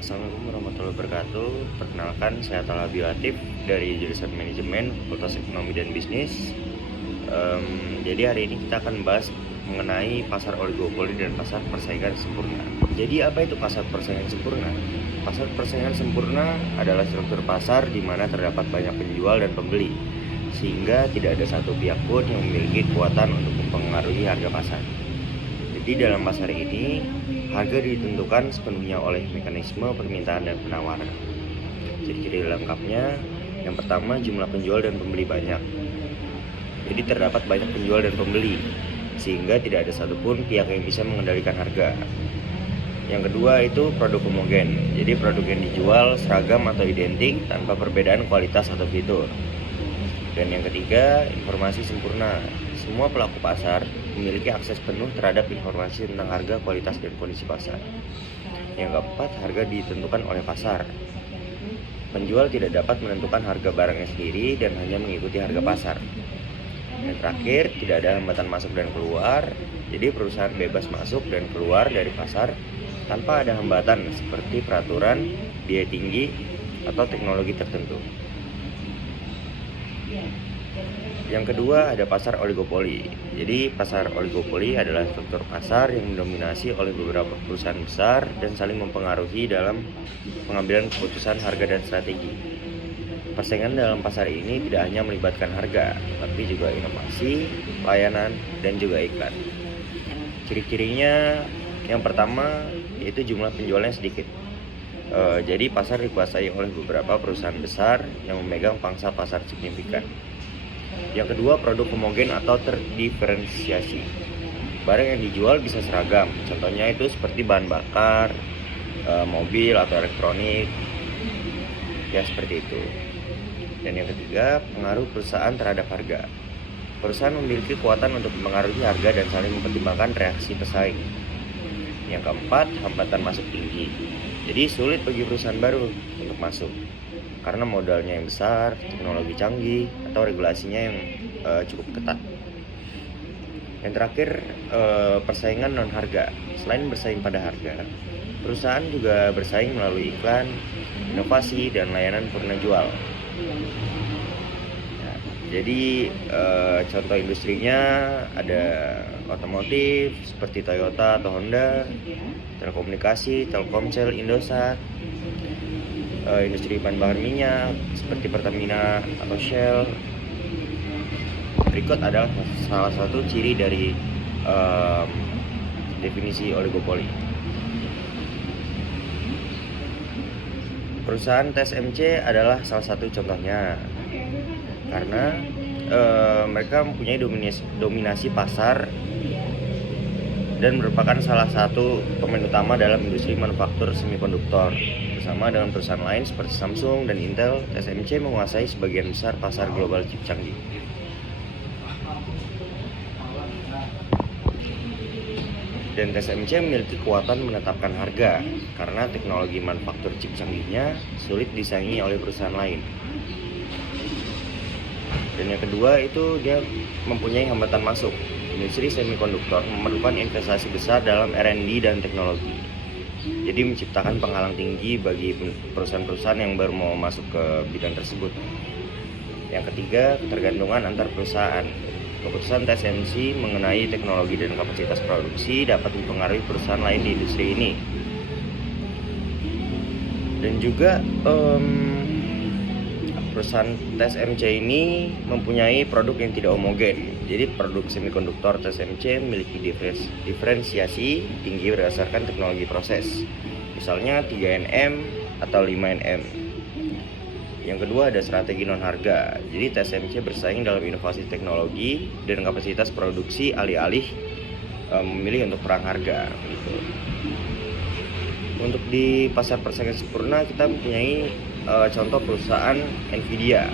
Assalamualaikum warahmatullahi wabarakatuh. Perkenalkan, saya Talha Latif dari jurusan Manajemen Fakultas Ekonomi dan Bisnis. Jadi hari ini kita akan bahas mengenai pasar oligopoli dan pasar persaingan sempurna. Jadi apa itu pasar persaingan sempurna? Pasar persaingan sempurna adalah struktur pasar di mana terdapat banyak penjual dan pembeli, sehingga tidak ada satu pihak pun yang memiliki kekuatan untuk mempengaruhi harga pasar. Jadi dalam pasar ini, harga ditentukan sepenuhnya oleh mekanisme permintaan dan penawaran. Ciri-ciri lengkapnya, yang pertama jumlah penjual dan pembeli banyak. Jadi terdapat banyak penjual dan pembeli, sehingga tidak ada satupun pihak yang bisa mengendalikan harga. Yang kedua itu produk homogen. Jadi produk yang dijual seragam atau identik tanpa perbedaan kualitas atau fitur. Dan yang ketiga, informasi sempurna. Semua pelaku pasar memiliki akses penuh terhadap informasi tentang harga, kualitas, dan kondisi pasar. Yang keempat, harga ditentukan oleh pasar. Penjual tidak dapat menentukan harga barangnya sendiri dan hanya mengikuti harga pasar. Yang terakhir, tidak ada hambatan masuk dan keluar. Jadi perusahaan bebas masuk dan keluar dari pasar tanpa ada hambatan seperti peraturan, biaya tinggi, atau teknologi tertentu. Yang kedua ada pasar oligopoli. Jadi pasar oligopoli adalah struktur pasar yang didominasi oleh beberapa perusahaan besar dan saling mempengaruhi dalam pengambilan keputusan harga dan strategi. Persaingan dalam pasar ini tidak hanya melibatkan harga, tapi juga inovasi, layanan, dan juga iklan. Ciri-cirinya yang pertama yaitu jumlah penjualnya sedikit. Jadi pasar dikuasai oleh beberapa perusahaan besar yang memegang pangsa pasar signifikan. Yang kedua, produk homogen atau terdiferensiasi. Barang yang dijual bisa seragam, contohnya itu seperti bahan bakar, mobil atau elektronik, ya seperti itu. Dan yang ketiga, pengaruh perusahaan terhadap harga. Perusahaan memiliki kekuatan untuk mempengaruhi harga dan saling mempertimbangkan reaksi pesaing. Yang keempat, hambatan masuk tinggi. Jadi sulit bagi perusahaan baru untuk masuk karena modalnya yang besar, teknologi canggih, atau regulasinya yang cukup ketat. Yang terakhir, persaingan non harga. Selain bersaing pada harga, perusahaan juga bersaing melalui iklan, inovasi, dan layanan purna jual. Nah, jadi contoh industrinya ada otomotif seperti Toyota atau Honda, telekomunikasi, Telkomsel, Indosat, industri bahan bakar minyak seperti Pertamina atau Shell. Berikut adalah salah satu ciri dari definisi oligopoli. Perusahaan TSMC adalah salah satu contohnya karena mereka mempunyai dominasi pasar dan merupakan salah satu pemain utama dalam industri manufaktur semikonduktor. Bersama dengan perusahaan lain seperti Samsung dan Intel, TSMC menguasai sebagian besar pasar global chip canggih. Dan TSMC memiliki kekuatan menetapkan harga karena teknologi manufaktur chip canggihnya sulit disaingi oleh perusahaan lain. Dan yang kedua itu dia mempunyai hambatan masuk. Industri semikonduktor memerlukan investasi besar dalam R&D dan teknologi. Jadi menciptakan penghalang tinggi bagi perusahaan-perusahaan yang baru mau masuk ke bidang tersebut. Yang ketiga, ketergantungan antar perusahaan. Keputusan TSMC mengenai teknologi dan kapasitas produksi dapat mempengaruhi perusahaan lain di industri ini. Dan juga perusahaan TSMC ini mempunyai produk yang tidak homogen. Jadi produk semikonduktor TSMC memiliki diferensiasi tinggi berdasarkan teknologi proses. Misalnya 3nm atau 5nm. Yang kedua ada strategi non harga. Jadi TSMC bersaing dalam inovasi teknologi dan kapasitas produksi alih-alih memilih untuk perang harga gitu. Untuk di pasar persaingan sempurna kita mempunyai contoh perusahaan Nvidia.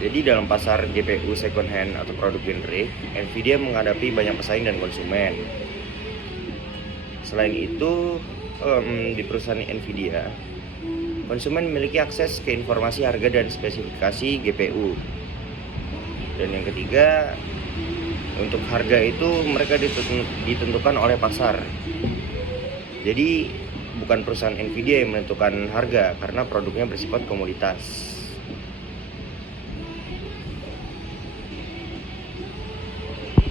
Jadi dalam pasar GPU second hand atau produk genre, Nvidia menghadapi banyak pesaing dan konsumen. Selain itu, di perusahaan Nvidia, konsumen memiliki akses ke informasi harga dan spesifikasi GPU. Dan yang ketiga, Untuk harga itu mereka ditentukan oleh pasar. Jadi bukan perusahaan Nvidia yang menentukan harga karena produknya bersifat komoditas.